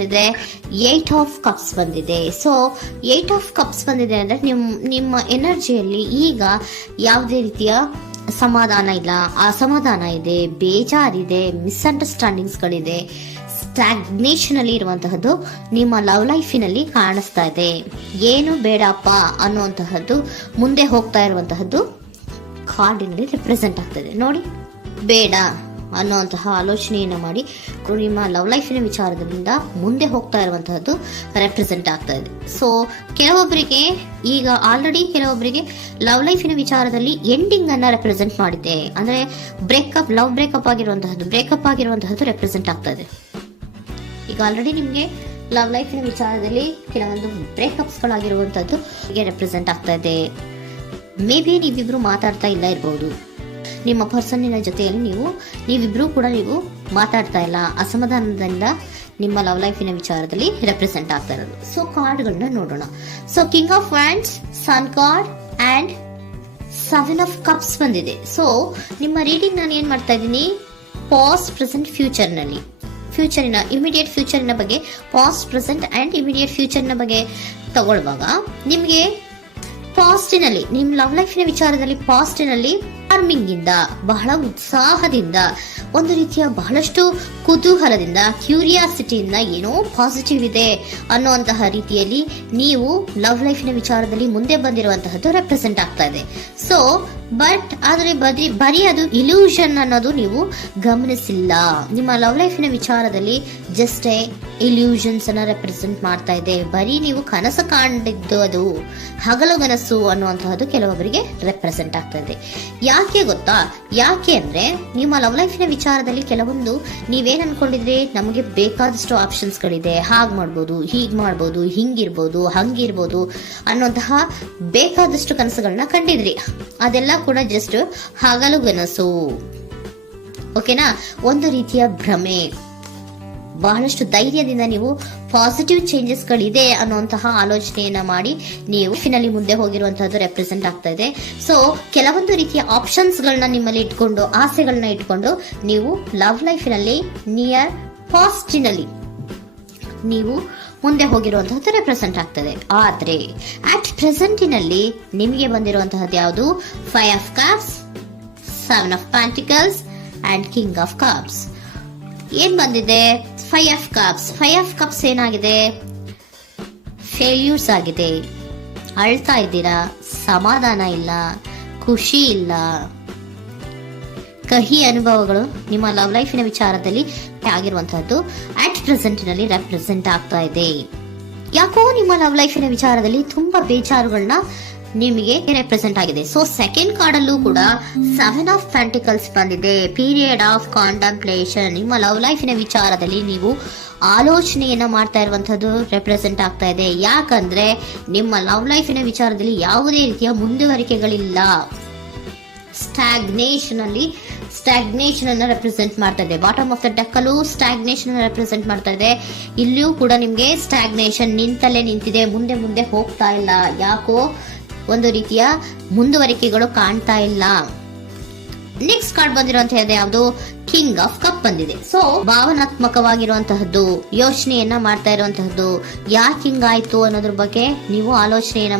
ಬಂದಿದೆ? 8 of cups ಬಂದಿದೆ. So 8 of cups ಬಂದಿದೆ ಅಂದ್ರೆ ನಿಮ್ಮ ಎನರ್ಜಿಯಲ್ಲಿ ಈಗ ಯಾವುದೇ ರೀತಿಯ ಸಮಾಧಾನ ಇಲ್ಲ, ಅಸಮಾಧಾನ ಇದೆ, ಬೇಜಾರಿದೆ, ಮಿಸ್ಅಂಡರ್ಸ್ಟ್ಯಾಂಡಿಂಗ್ಸ್ಗಳಿದೆ, ಸ್ಟಾಗ್ನೇಷನ್ ಅಲ್ಲಿ ಇರುವಂತಹದ್ದು ನಿಮ್ಮ ಲವ್ ಲೈಫಿನಲ್ಲಿ ಕಾಣಿಸ್ತಾ ಇದೆ. ಏನು ಬೇಡಪ್ಪ ಅನ್ನುವಂತಹದ್ದು ಮುಂದೆ ಹೋಗ್ತಾ ಇರುವಂತಹದ್ದು ಕಾರ್ಡಿನಲ್ಲಿ ರೆಪ್ರೆಸೆಂಟ್ ಆಗ್ತದೆ. ನೋಡಿ, ಬೇಡ ಅನ್ನುವಂತಹ ಆಲೋಚನೆಯನ್ನು ಮಾಡಿ ನಿಮ್ಮ ಲವ್ ಲೈಫಿನ ವಿಚಾರದಿಂದ ಮುಂದೆ ಹೋಗ್ತಾ ಇರುವಂತಹದ್ದು ರೆಪ್ರೆಸೆಂಟ್ ಆಗ್ತಾ ಇದೆ. ಸೊ ಕೆಲವೊಬ್ಬರಿಗೆ ಈಗ ಆಲ್ರೆಡಿ ಕೆಲವೊಬ್ಬರಿಗೆ ಲವ್ ಲೈಫಿನ ವಿಚಾರದಲ್ಲಿ ಎಂಡಿಂಗ್ ಅನ್ನ ರೆಪ್ರೆಸೆಂಟ್ ಮಾಡಿದೆ. ಅಂದ್ರೆ ಲವ್ ಬ್ರೇಕಪ್ ಆಗಿರುವಂತಹದ್ದು ರೆಪ್ರೆಸೆಂಟ್ ಆಗ್ತಾ ಇದೆ. ಈಗ ಆಲ್ರೆಡಿ ನಿಮ್ಗೆ ಲವ್ ಲೈಫಿನ ವಿಚಾರದಲ್ಲಿ ಕೆಲವೊಂದು ಬ್ರೇಕಪ್ಸ್ ಗಳಾಗಿರುವಂತದ್ದು ರೆಪ್ರೆಸೆಂಟ್ ಆಗ್ತಾ ಇದೆ. ಮೇ ಬಿ ನೀವಿಬ್ರು ಮಾತಾಡ್ತಾ ಇಲ್ಲ ಇರಬಹುದು, ನಿಮ್ಮ ಪರ್ಸನ್ನಿನ ಜೊತೆಯಲ್ಲಿ ನೀವಿಬ್ರು ಕೂಡ ಮಾತಾಡ್ತಾ ಇಲ್ಲ, ಅಸಮಾಧಾನದಿಂದ ನಿಮ್ಮ ಲವ್ ಲೈಫಿನ ವಿಚಾರದಲ್ಲಿ ರೆಪ್ರೆಸೆಂಟ್ ಆಗ್ತಾ ಇರೋದು. ಸೊ ಕಾರ್ಡ್ಗಳನ್ನ ನೋಡೋಣ. So king of wands, sun card and 7 of cups ಬಂದಿದೆ. ಸೊ ನಿಮ್ಮ ರೀಡಿಂಗ್ ನಾನು ಏನ್ ಮಾಡ್ತಾ ಇದ್ದೀನಿ, ಪಾಸ್ಟ್, ಪ್ರೆಸೆಂಟ್, ಫ್ಯೂಚರಿನ ಇಮಿಡಿಯೇಟ್ ಫ್ಯೂಚರಿನ ಬಗ್ಗೆ, ಪಾಸ್ಟ್, ಪ್ರೆಸೆಂಟ್ ಅಂಡ್ ಇಮಿಡಿಯೇಟ್ ಫ್ಯೂಚರ್ನ ಬಗ್ಗೆ ತಗೊಳ್ಳುವಾಗ ನಿಮ್ಗೆ ಪಾಸ್ಟಿನಲ್ಲಿ ನಿಮ್ಮ ಲವ್ ಲೈಫಿನ ವಿಚಾರದಲ್ಲಿ ಪಾಸ್ಟಿನಲ್ಲಿ ಚಾರ್ಮಿಂಗ್ ಇಂದ, ಬಹಳ ಉತ್ಸಾಹದಿಂದ, ಒಂದು ರೀತಿಯ ಬಹಳಷ್ಟು ಕುತೂಹಲದಿಂದ, ಕ್ಯೂರಿಯಾಸಿಟಿಯಿಂದ ಏನೋ ಪಾಸಿಟಿವ್ ಇದೆ ಅನ್ನುವಂತಹ ರೀತಿಯಲ್ಲಿ ನೀವು ಲವ್ ಲೈಫಿನ ವಿಚಾರದಲ್ಲಿ ಮುಂದೆ ಬಂದಿರುವಂತಹದ್ದು ರೆಪ್ರೆಸೆಂಟ್ ಆಗ್ತಾ ಇದೆ. ಸೊ ಬಟ್ ಆದ್ರೆ ಬರೀ ಅದು ಇಲ್ಯೂಷನ್ ಅನ್ನೋದು ನೀವು ಗಮನಿಸಿಲ್ಲ. ನಿಮ್ಮ ಲವ್ ಲೈಫಿನ ವಿಚಾರದಲ್ಲಿ ಜಸ್ಟ್ ಇಲ್ಯೂಷನ್ಸ್ ಅನ್ನ ರೆಪ್ರೆಸೆಂಟ್ ಮಾಡ್ತಾ ಇದೆ. ಬರೀ ನೀವು ಕನಸು ಕಾಣಿದ್ದು ಅದು ಹಗಲುಗನಸು ಅನ್ನುವಂತಹದ್ದು ಕೆಲವೊಬ್ಬರಿಗೆ ರೆಪ್ರೆಸೆಂಟ್ ಆಗ್ತಾ ಇದೆ. ಯಾಕೆ ಗೊತ್ತಾ? ಯಾಕೆ ಅಂದ್ರೆ ನಿಮ್ಮ ಲವ್ ಲೈಫಿನ ವಿಚಾರದಲ್ಲಿ ಕೆಲವೊಂದು ನೀವೇನ್ ಅನ್ಕೊಂಡಿದ್ರೆ ನಮಗೆ ಬೇಕಾದಷ್ಟು ಆಪ್ಷನ್ಸ್ ಗಳಿದೆ, ಹಾಗ್ ಮಾಡ್ಬೋದು, ಹೀಗ್ ಮಾಡ್ಬೋದು, ಹಿಂಗಿರ್ಬೋದು, ಹಂಗಿರ್ಬೋದು ಅನ್ನುವಂತಹ ಬೇಕಾದಷ್ಟು ಕನಸುಗಳನ್ನ ಕಂಡಿದ್ರಿ. ಅದೆಲ್ಲ ಕೂಡ ಜಸ್ಟ್ ಹಗಲುಗನಸು. ಓಕೆನಾ? ಒಂದು ರೀತಿಯ ಭ್ರಮೆ. ಬಹಳಷ್ಟು ಧೈರ್ಯದಿಂದ ನೀವು ಪಾಸಿಟಿವ್ ಚೇಂಜಸ್ ಗಳಿದೆ ಅನ್ನುವಂತಹ ಆಲೋಚನೆಯನ್ನ ಮಾಡಿ ನೀವು ಫಿನಲ್ಲಿ ಮುಂದೆ ಹೋಗಿರುವಂತಹದ್ದು ರೆಪ್ರೆಸೆಂಟ್ ಆಗ್ತಾ ಇದೆ. ಸೊ ಕೆಲವೊಂದು ರೀತಿಯ ಆಪ್ಷನ್ಸ್ ಗಳನ್ನ ನಿಮ್ಮಲ್ಲಿ ಇಟ್ಕೊಂಡು, ಆಸೆಗಳನ್ನ ಇಟ್ಕೊಂಡು ನೀವು ಲವ್ ಲೈಫಿನಲ್ಲಿ ನಿಯರ್ ಪಾಸ್ಟಿನಲ್ಲಿ ನೀವು ಮುಂದೆ ಹೋಗಿರುವಂತಹದ್ದು ರೆಪ್ರೆಸೆಂಟ್ ಆಗ್ತದೆ. ಆದ್ರೆ ಅಟ್ ಪ್ರೆಸೆಂಟಿನಲ್ಲಿ ನಿಮಗೆ ಬಂದಿರುವಂತಹದ್ದು ಯಾವುದು? 5 of cups, 7 of pentacles and king of cups. ಏನ್ ಬಂದಿದೆ? 5 ಆಫ್ ಕಪ್ಸ್. 5 ಆಫ್ ಕಪ್ಸ್ ಏನಾಗಿದೆ? ಫೇಲ್ಯೂರ್ಸ್ ಆಗಿದೆ, ಅಳ್ತಾ ಇದ್ದೀರಾ, ಸಮಾಧಾನ ಇಲ್ಲ, ಖುಷಿ ಇಲ್ಲ, ಕಹಿ ಅನುಭವಗಳು ನಿಮ್ಮ ಲವ್ ಲೈಫಿನ ವಿಚಾರದಲ್ಲಿ ಆಗಿರುವಂತಹದ್ದು ಅಟ್ ಪ್ರೆಸೆಂಟಿನಲ್ಲಿ ರೆಪ್ರೆಸೆಂಟ್ ಆಗ್ತಾ ಇದೆ. ಯಾಕೋ ನಿಮ್ಮ ಲವ್ ಲೈಫಿನ ವಿಚಾರದಲ್ಲಿ ತುಂಬಾ ಬೇಜಾರುಗಳನ್ನ ನಿಮಗೆ ರೆಪ್ರೆಸೆಂಟ್ ಆಗಿದೆ. ಸೊ ಸೆಕೆಂಡ್ ಕಾರ್ಡ್ ಅಲ್ಲೂ ಕೂಡ 7 ಆಫ್ ಪ್ಯಾಂಟಿಕಲ್ಸ್ ಬಂದಿದೆ. Period of contemplation. ನಿಮ್ಮ ಲವ್ ಲೈಫಿನ ವಿಚಾರದಲ್ಲಿ ನೀವು ಆಲೋಚನೆಯನ್ನ ಮಾಡ್ತಾ ಇರುವಂತಹದ್ದು ರೆಪ್ರೆಸೆಂಟ್ ಆಗ್ತಾ ಇದೆ. ಯಾಕಂದ್ರೆ ನಿಮ್ಮ ಲವ್ ಲೈಫಿನ ವಿಚಾರದಲ್ಲಿ ಯಾವುದೇ ರೀತಿಯ ಮುಂದುವರಿಕೆಗಳಿಲ್ಲ. ಸ್ಟಾಗ್ನೇಷನ್ ಅನ್ನ ರೆಪ್ರೆಸೆಂಟ್ ಮಾಡ್ತಾ ಇದೆ. ಬಾಟಮ್ ಆಫ್ ದ ಡೆಕ್ ಅಲ್ಲೂ ಸ್ಟಾಗ್ನೇಷನ್ ಅನ್ನ ರೆಪ್ರೆಸೆಂಟ್ ಮಾಡ್ತಾ ಇದೆ. ಇಲ್ಲಿಯೂ ಕೂಡ ನಿಮ್ಗೆ ಸ್ಟಾಗ್ನೇಷನ್, ನಿಂತಲ್ಲೇ ನಿಂತಿದೆ, ಮುಂದೆ ಹೋಗ್ತಾ ಇಲ್ಲ. ಯಾಕೋ ಒಂದು ರೀತಿಯ ಮುಂದುವರಿಕೆಗಳು ಕಾಣ್ತಾ ಇಲ್ಲ. ನೆಕ್ಸ್ಟ್ ಕಾರ್ಡ್ ಬಂದಿರುವಂತಹದ್ದು ಯಾವುದು? ಕಿಂಗ್ ಆಫ್ ಕಪ್ ಬಂದಿದೆ. ಸೊ ಭಾವನಾತ್ಮಕವಾಗಿರುವಂತಹದ್ದು, ಯೋಚನೆಯನ್ನ ಮಾಡ್ತಾ ಇರುವಂತಹದ್ದು, ಯಾಕೆ ಹಿಂಗಾಯ್ತು ಅನ್ನೋದ್ರ ಬಗ್ಗೆ ನೀವು ಆಲೋಚನೆಯನ್ನ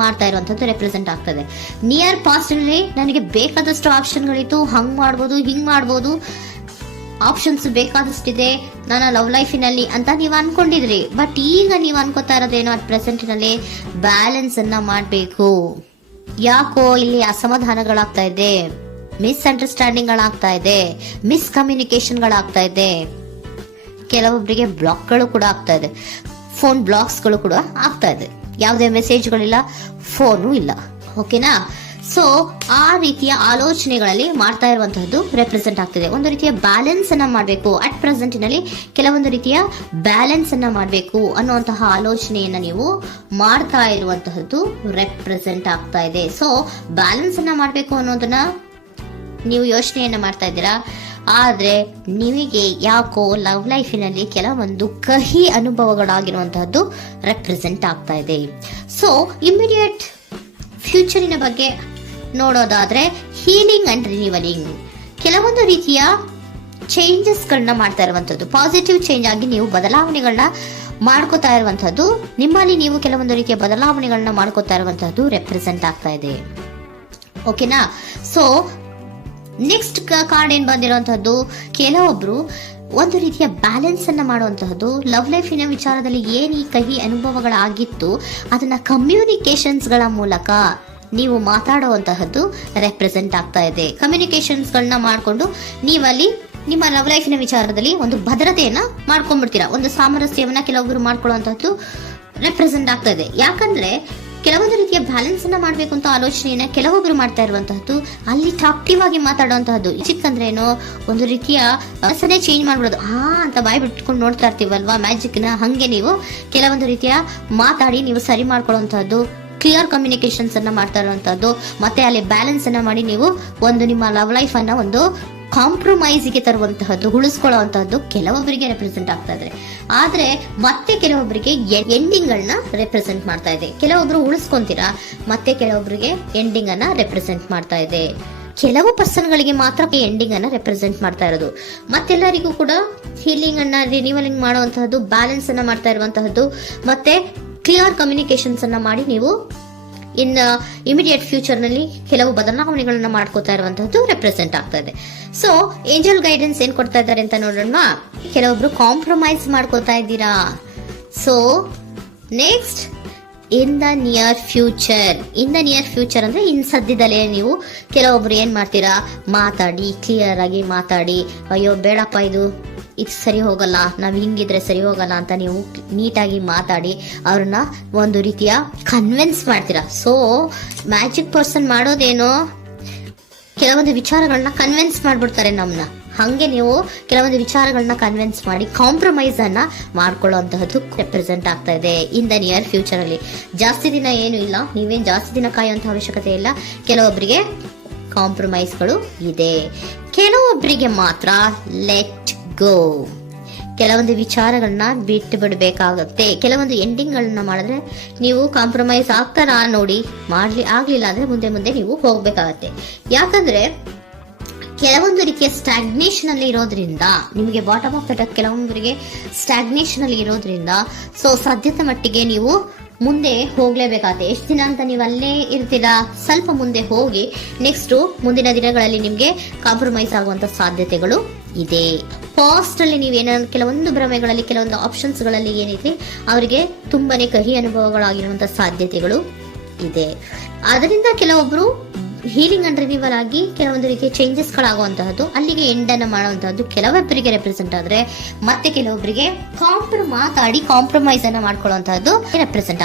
ಮಾಡ್ತಾ ಇರುವಂತಹದ್ದು ರೆಪ್ರೆಸೆಂಟ್ ಆಗ್ತದೆ. ನಿಯರ್ ಪಾಸ್ಟ್ ನಲ್ಲಿ ನನಗೆ ಬೇಕಾದಷ್ಟು ಆಪ್ಷನ್ಗಳಿತ್ತು, ಹಂಗ್ ಮಾಡ್ಬೋದು, ಹಿಂಗ್ ಮಾಡ್ಬೋದು, ಆಪ್ಷನ್ಸ್ ಬೇಕಾದಷ್ಟಿದೆ ನನ್ನ ಲವ್ ಲೈಫಿನಲ್ಲಿ ಅಂತ ನೀವು ಅನ್ಕೊಂಡಿದ್ರಿ. ಬಟ್ ಈಗ ನೀವು ಅನ್ಕೋತಾ ಇರೋದೇನೋ ಅಟ್ ಪ್ರೆಸೆಂಟಿನಲ್ಲಿ ಬ್ಯಾಲೆನ್ಸ್ ಅನ್ನ ಮಾಡ್ಬೇಕು. ಯಾಕೋ ಇಲ್ಲಿ ಅಸಮಾಧಾನಗಳಾಗ್ತಾ ಇದೆ, ಮಿಸ್ಅಂಡರ್ಸ್ಟ್ಯಾಂಡಿಂಗ್ ಗಳಾಗ್ತಾ ಇದೆ, ಮಿಸ್ಕಮ್ಯುನಿಕೇಶನ್ ಗಳಾಗ್ತಾ ಇದೆ. ಕೆಲವೊಬ್ಬರಿಗೆ ಬ್ಲಾಕ್ಗಳು ಕೂಡ ಆಗ್ತಾ ಇದೆ, ಫೋನ್ ಬ್ಲಾಕ್ಸ್ಗಳು ಕೂಡ ಆಗ್ತಾ ಇದೆ. ಯಾವುದೇ ಮೆಸೇಜ್ಗಳಿಲ್ಲ, ಫೋನು ಇಲ್ಲ. ಓಕೆನಾ? ಸೊ ಆ ರೀತಿಯ ಆಲೋಚನೆಗಳಲ್ಲಿ ಮಾಡ್ತಾ ಇರುವಂತಹದ್ದು ರೆಪ್ರೆಸೆಂಟ್ ಆಗ್ತಿದೆ. ಒಂದು ರೀತಿಯ ಬ್ಯಾಲೆನ್ಸ್ ಅನ್ನ ಮಾಡಬೇಕು. ಅಟ್ ಪ್ರೆಸೆಂಟಿನಲ್ಲಿ ಕೆಲವೊಂದು ರೀತಿಯ ಬ್ಯಾಲೆನ್ಸ್ ಅನ್ನ ಮಾಡಬೇಕು ಅನ್ನುವಂತಹ ಆಲೋಚನೆಯನ್ನ ನೀವು ಮಾಡ್ತಾ ಇರುವಂತಹದ್ದು ರೆಪ್ರೆಸೆಂಟ್ ಆಗ್ತಾ ಇದೆ. ಸೊ ಬ್ಯಾಲೆನ್ಸ್ ಅನ್ನ ಮಾಡಬೇಕು ಅನ್ನೋದನ್ನ ನೀವು ಯೋಚನೆಯನ್ನ ಮಾಡ್ತಾ ಇದ್ದೀರಾ. ಆದ್ರೆ ನಿಮಗೆ ಯಾಕೋ ಲವ್ ಲೈಫಿನಲ್ಲಿ ಕೆಲವೊಂದು ಕಹಿ ಅನುಭವಗಳಾಗಿರುವಂತಹದ್ದು ರೆಪ್ರೆಸೆಂಟ್ ಆಗ್ತಾ ಇದೆ. ಸೊ ಇಮಿಡಿಯೇಟ್ ಫ್ಯೂಚರಿನ ಬಗ್ಗೆ ನೋಡೋದಾದ್ರೆ ಹೀಲಿಂಗ್ ಅಂಡ್ ರಿನಿವಲಿಂಗ್, ಕೆಲವೊಂದು ರೀತಿಯ ಚೇಂಜಸ್ಗಳನ್ನ ಮಾಡ್ತಾ ಇರುವಂತದ್ದು, ಪಾಸಿಟಿವ್ ಚೇಂಜ್ ಆಗಿ ನೀವು ಬದಲಾವಣೆಗಳನ್ನ ಮಾಡ್ಕೋತಾ ಇರುವಂತದ್ದು, ನಿಮ್ಮಲ್ಲಿ ನೀವು ಕೆಲವೊಂದು ರೀತಿಯ ಬದಲಾವಣೆಗಳನ್ನ ಮಾಡ್ಕೋತಾ ಇರುವಂತದ್ದು ರೆಪ್ರೆಸೆಂಟ್ ಆಗ್ತಾ ಇದೆ. ಓಕೆನಾ? ಸೊ ನೆಕ್ಸ್ಟ್ ಕಾರ್ಡ್ ಏನ್ ಬಂದಿರುವಂತದ್ದು, ಕೆಲವೊಬ್ರು ಒಂದು ರೀತಿಯ ಬ್ಯಾಲೆನ್ಸ್ ಅನ್ನ ಮಾಡುವಂತಹದ್ದು, ಲವ್ ಲೈಫಿನ ವಿಚಾರದಲ್ಲಿ ಏನ್ ಈ ಕಹಿ ಅನುಭವಗಳಾಗಿತ್ತು ಅದನ್ನ ಕಮ್ಯುನಿಕೇಶನ್ಸ್ ಗಳ ಮೂಲಕ ನೀವು ಮಾತಾಡುವಂತಹದ್ದು ರೆಪ್ರೆಸೆಂಟ್ ಆಗ್ತಾ ಇದೆ. ಕಮ್ಯುನಿಕೇಶನ್ಸ್ ಗಳನ್ನ ಮಾಡ್ಕೊಂಡು ನೀವಲ್ಲಿ ನಿಮ್ಮ ಲವ್ ಲೈಫಿನ ವಿಚಾರದಲ್ಲಿ ಒಂದು ಭದ್ರತೆಯನ್ನ ಮಾಡ್ಕೊಂಡ್ಬಿಡ್ತೀರಾ, ಒಂದು ಸಾಮರಸ್ಯವನ್ನ ಕೆಲವೊಬ್ರು ಮಾಡ್ಕೊಳ್ಳುವಂತಹದ್ದು ರೆಪ್ರೆಸೆಂಟ್ ಆಗ್ತಾ ಇದೆ. ಯಾಕಂದ್ರೆ ಕೆಲವೊಂದು ರೀತಿಯ ಬ್ಯಾಲೆನ್ಸ್ ಅನ್ನ ಮಾಡ್ಬೇಕು ಅಂತ ಆಲೋಚನೆಯನ್ನ ಕೆಲವೊಬ್ರು ಮಾಡ್ತಾ ಇರುವಂತಹದ್ದು, ಅಲ್ಲಿ ಟಾಕ್ಟಿವ್ ಆಗಿ ಮಾತಾಡುವಂತಹದ್ದು. ಚಿಕ್ಕಂದ್ರೇನೋ ಒಂದು ರೀತಿಯ ಹೆಸರೇ ಚೇಂಜ್ ಮಾಡ್ಬಿಡೋದು, ಅಂತ ಬಾಯಿ ಬಿಟ್ಕೊಂಡು ನೋಡ್ತಾ ಇರ್ತೀವಲ್ವಾ ಮ್ಯಾಜಿಕ್ ನ, ಹಂಗೆ ನೀವು ಕೆಲವೊಂದು ರೀತಿಯ ಮಾತಾಡಿ ನೀವು ಸರಿ ಮಾಡ್ಕೊಳ್ಳುವಂತಹದ್ದು, ಕ್ಲಿಯರ್ ಕಮ್ಯುನಿಕೇಶನ್ಸ್ ಅನ್ನ ಮಾಡ್ತಾ ಇರುವಂತಹದ್ದು, ಮತ್ತೆ ಅಲ್ಲಿ ಬ್ಯಾಲೆನ್ಸ್ ಅನ್ನ ಮಾಡಿ ನೀವು ಒಂದು ನಿಮ್ಮ ಲವ್ ಲೈಫ್ ಅನ್ನ ಒಂದು ಕಾಂಪ್ರಮೈಸ್ಗೆ ತರುವಂತಹದ್ದು, ಉಳಿಸ್ಕೊಳ್ಳುವಂತಹದ್ದು ಕೆಲವೊಬ್ಬರಿಗೆ ರೆಪ್ರೆಸೆಂಟ್ ಆಗ್ತಾ ಇದೆ. ಆದ್ರೆ ಮತ್ತೆ ಕೆಲವೊಬ್ಬರಿಗೆ ಎಂಡಿಂಗ್ ಗಳನ್ನ ರೆಪ್ರೆಸೆಂಟ್ ಮಾಡ್ತಾ ಇದೆ. ಕೆಲವೊಬ್ರು ಉಳಿಸ್ಕೊಂತೀರಾ, ಮತ್ತೆ ಕೆಲವೊಬ್ಬರಿಗೆ ಎಂಡಿಂಗ್ ಅನ್ನ ರೆಪ್ರೆಸೆಂಟ್ ಮಾಡ್ತಾ ಇದೆ. ಕೆಲವು ಪರ್ಸನ್ ಗಳಿಗೆ ಮಾತ್ರ ಎಂಡಿಂಗ್ ಅನ್ನ ರೆಪ್ರೆಸೆಂಟ್ ಮಾಡ್ತಾ ಇರೋದು, ಮತ್ತೆಲ್ಲರಿಗೂ ಕೂಡ ಹೀಲಿಂಗ್ ಅನ್ನ ರಿನಿವಲಿಂಗ್ ಮಾಡುವಂತಹದ್ದು, ಬ್ಯಾಲೆನ್ಸ್ ಅನ್ನ ಮಾಡ್ತಾ ಇರುವಂತಹದ್ದು, ಮತ್ತೆ ಕ್ಲಿಯರ್ ಕಮ್ಯುನಿಕೇಶನ್ಸ್ ಅನ್ನ ಮಾಡಿ ನೀವು ಇಮಿಡಿಯೇಟ್ ಫ್ಯೂಚರ್ ನಲ್ಲಿ ಕೆಲವು ಬದಲಾವಣೆಗಳನ್ನ ಮಾಡ್ಕೋತಾ ಇರುವಂತಹದ್ದು ರೆಪ್ರೆಸೆಂಟ್ ಆಗ್ತಾ ಇದೆ. ಸೊ ಏಂಜಲ್ ಗೈಡೆನ್ಸ್ ಏನ್ ಕೊಡ್ತಾ ಇದ್ದಾರೆ ಅಂತ ನೋಡೋಣ. ಕೆಲವೊಬ್ರು ಕಾಂಪ್ರಮೈಸ್ ಮಾಡ್ಕೋತಾ ಇದ್ದೀರಾ. So next, in the near future ಅಂದ್ರೆ ಇನ್ ಸದ್ಯದಲ್ಲೇ ನೀವು ಕೆಲವೊಬ್ರು ಏನ್ ಮಾಡ್ತೀರಾ, ಮಾತಾಡಿ ಕ್ಲಿಯರ್ ಆಗಿ ಮಾತಾಡಿ, ಅಯ್ಯೋ ಬೇಡಪ್ಪ ಇದು ಸರಿ ಹೋಗಲ್ಲ, ನಾವ್ ಹಿಂಗಿದ್ರೆ ಸರಿ ಹೋಗಲ್ಲ ಅಂತ ನೀವು ನೀಟಾಗಿ ಮಾತಾಡಿ ಅವ್ರನ್ನ ಒಂದು ರೀತಿಯ ಕನ್ವಿನ್ಸ್ ಮಾಡ್ತೀರಾ. ಸೊ ಮ್ಯಾಜಿಕ್ ಪರ್ಸನ್ ಮಾಡೋದೇನೋ ಕೆಲವೊಂದು ವಿಚಾರಗಳನ್ನ ಕನ್ವಿನ್ಸ್ ಮಾಡ್ಬಿಡ್ತಾರೆ ನಮ್ನ. ಹಂಗೆ ನೀವು ಕೆಲವೊಂದು ವಿಚಾರಗಳನ್ನ ಕನ್ವಿನ್ಸ್ ಮಾಡಿ ಕಾಂಪ್ರಮೈಸ್ ಅನ್ನ ಮಾಡ್ಕೊಳ್ಳುವಂತಹದ್ದು ರೆಪ್ರೆಸೆಂಟ್ ಆಗ್ತಾ ಇದೆ ಇನ್ ದ ನಿಯರ್ ಫ್ಯೂಚರ್ ಅಲ್ಲಿ. ಜಾಸ್ತಿ ದಿನ ಏನು ಇಲ್ಲ, ನೀವೇನ್ ಜಾಸ್ತಿ ದಿನ ಕಾಯುವಂತ ಅವಶ್ಯಕತೆ ಇಲ್ಲ. ಕೆಲವೊಬ್ಬರಿಗೆ ಕಾಂಪ್ರಮೈಸ್ಗಳು ಇದೆ, ಕೆಲವೊಬ್ಬರಿಗೆ ಮಾತ್ರ ಲೆಟ್ ಗೋ. ಕೆಲವೊಂದು ವಿಚಾರಗಳನ್ನ ಬಿಟ್ಟು ಬಿಡಬೇಕಾಗುತ್ತೆ. ಕೆಲವೊಂದು ಎಂಡಿಂಗ್ ಗಳನ್ನ ಮಾಡಿದ್ರೆ ನೀವು ಕಾಂಪ್ರಮೈಸ್ ಆಗ್ತಾರಾ ನೋಡಿ, ಆಗ್ಲಿಲ್ಲ ಅಂದ್ರೆ ಮುಂದೆ ನೀವು ಹೋಗ್ಬೇಕಾಗತ್ತೆ. ಯಾಕಂದ್ರೆ ಕೆಲವೊಂದು ರೀತಿಯ ಸ್ಟಾಗ್ನೇಷನ್ ಅಲ್ಲಿ ಇರೋದ್ರಿಂದ, ನಿಮಗೆ ಬಾಟಮ್ ಆಫ್ ದ ಡೆಕ್ ಕೆಲವೊಬ್ಬರಿಗೆ ಸ್ಟಾಗ್ನೇಷನ್ ಅಲ್ಲಿ ಇರೋದ್ರಿಂದ, ಸೊ ಸಾಧ್ಯತೆ ಮಟ್ಟಿಗೆ ನೀವು ಮುಂದೆ ಹೋಗ್ಲೇಬೇಕಾಗತ್ತೆ. ಎಷ್ಟು ದಿನ ಅಂತ ನೀವು ಅಲ್ಲೇ ಇರ್ತೀರಾ, ಸ್ವಲ್ಪ ಮುಂದೆ ಹೋಗಿ ನೆಕ್ಸ್ಟ್ ಮುಂದಿನ ದಿನಗಳಲ್ಲಿ ನಿಮ್ಗೆ ಕಾಂಪ್ರಮೈಸ್ ಆಗುವಂತ ಸಾಧ್ಯತೆಗಳು ಇದೆ. ಪಾಸ್ಟ್ ಅಲ್ಲಿ ಕೆಲವೊಂದು ಭ್ರಮೆಗಳಲ್ಲಿ, ಕೆಲವೊಂದು ಆಪ್ಷನ್ಸ್ ಗಳಲ್ಲಿ ಏನೈತಿ ಅವರಿಗೆ ತುಂಬಾನೇ ಕಹಿ ಅನುಭವಗಳಾಗಿರುವಂತ ಸಾಧ್ಯತೆಗಳು ಇದೆ. ಅದರಿಂದ ಕೆಲವೊಬ್ರು ಹೀಲಿಂಗ್ ಅಂಡ್ ರಿನಿವಲ್ ಆಗಿ ಕೆಲವೊಂದು ರೀತಿಯ ಚೇಂಜಸ್ ಗಳಾಗುವಂತಹದ್ದು, ಅಲ್ಲಿಗೆ ಎಂಡ್ ಅನ್ನ ಮಾಡುವಂತಹದ್ದು ಕೆಲವೊಬ್ಬರಿಗೆ ರೆಪ್ರೆಸೆಂಟ್ ಆದ್ರೆ, ಮತ್ತೆ ಕೆಲವೊಬ್ಬರಿಗೆ ಮಾತಾಡಿ ಕಾಂಪ್ರಮೈಸ್ ಅನ್ನ ಮಾಡ್ಕೊಳ್ಳುವಂತಹದ್ದು ರೆಪ್ರೆಸೆಂಟ್